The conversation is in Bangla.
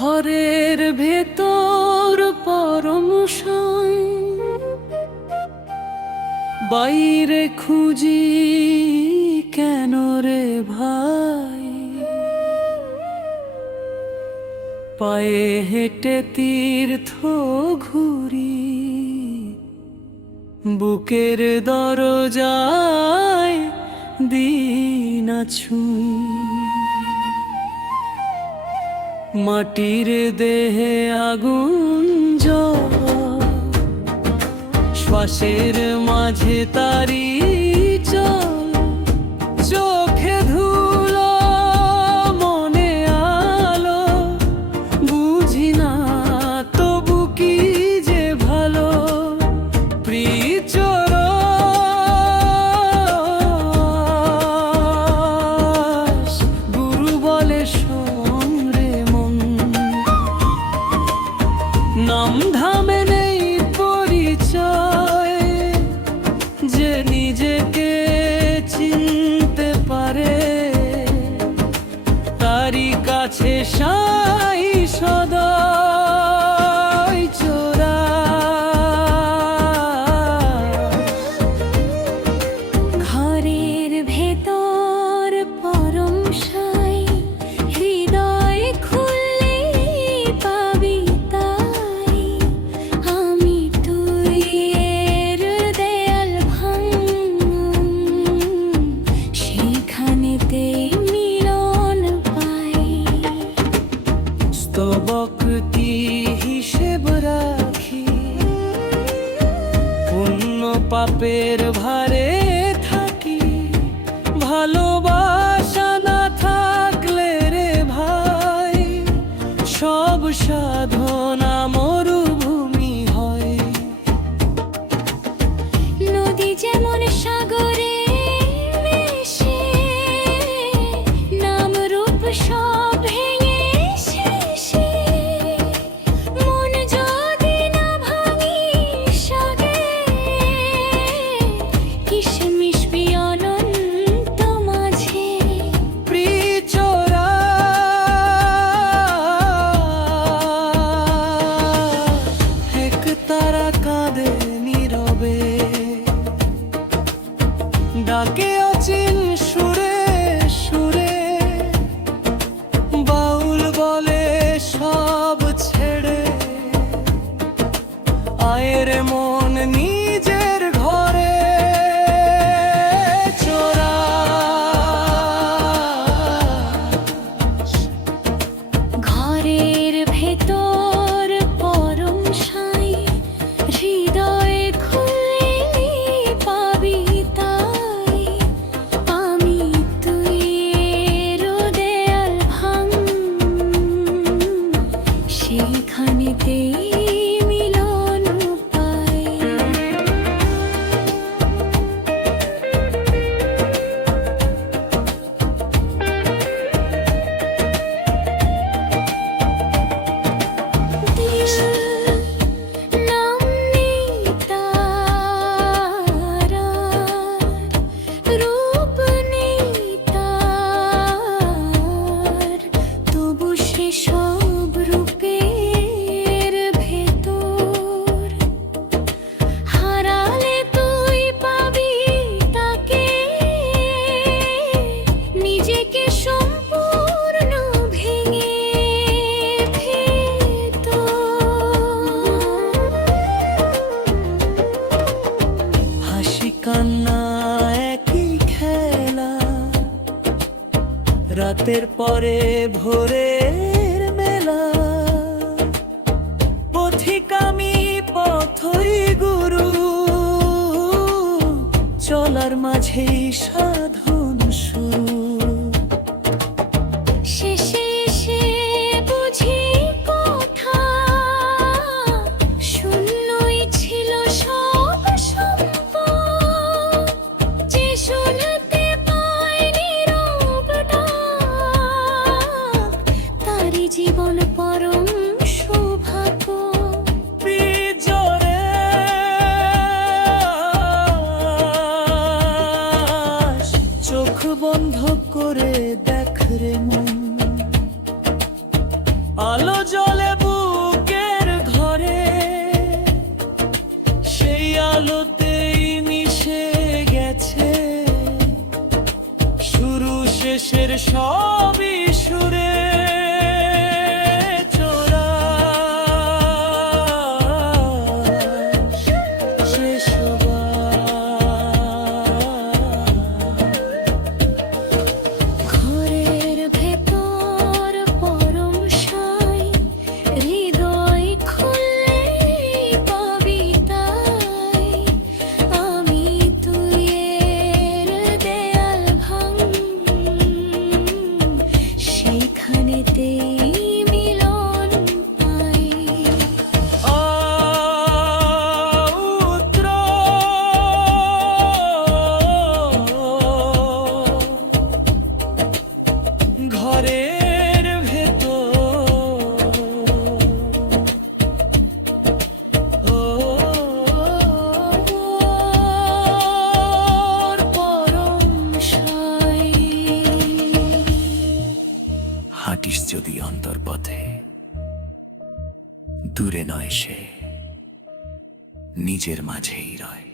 ঘরের ভেতর পরম শাই, বাইরে খুঁজি কেন রে ভাই? পায়ে হেঁটে তীর্থ ঘুরি, বুকের দরজায় দিন ছুঁই। মাটির দেহে আগুন জ্বলা, শ্বাসের মাঝে তারি চল। চোখে ধুলো মনে আলো, বুঝি না তবু কি যে ভালো। প্রিচর গুরু বলে শোন রে মন, নাম ধামে নেই পরিচয়। যে নিজেকে চিনতে পারে, তারই কাছে সাই সদয় চোরা। ঘরের ভেতর পরম শাই, হৃদয় খুললে পাবি তাই। আমি তুই এর দেয়াল ভাঙুন, সেইখানেতেই মিলন পাই। স্তবকতি হিসেব রাখি, পুণ্য পাপের ভারে থাকি। ভালোবাসা না থাকলে রে ভাই, সব সাধনা মরুভূমি হয়। নদী যেমন সাগরে মেশে, নাম রূপ সব ভেঙে শেষে। মন যদি না ভাঙিস আগে, কিসে মিশবি অনন্ত মাঝে? প্রিচরা এক তারা কাঁদে নীরবে, ডাকে অচিন সুরে সুরে। বাউল বলে সব ছেড়ে, আয়ের মন নিজের ঘরে চোরা। ঘরের ভেতর পরম শাই, হৃদয় খুললে পাবি তাই। আমি তুই এর দেয়াল ভাঙুন, সেইখানেতেই মিলন পাই। দিল নাম নেই তার, রূপ নেই তার, তবু সে সব রূপের ভেতর। হারালে তুই পাবি তাকে, নিজেকে সম্পূর্ণ ভেঙে হাসি কান্না একই খেলা, রাতের পরে ভোরের মেলা। পথিক আমি পথই গুরু, চলার মাঝেই সাধন শুরু। শেষে এসে বুঝি কথা, শূন্যই ছিল সব সম্পদ। যে শুনতে পায় নীরব ডাক, তারই জীবন পরম সৌভাগ্য। প্রিজরে আলোতেই মিশে গেছে শুরু শেষের সবই সুরে চোরা শেষ ঘরের ভেতর পরম সাই হৃদয় খুলে পাবি তাই আমি তুই এর দেয়াল ভাঙ সেইখানেতেই মিলন পাই আউত্র ঘরের ভেতর পরম সাই হাঁটিস যদি অন্তর্পথে দূরে নয় সে নিজের মাঝেই রয়।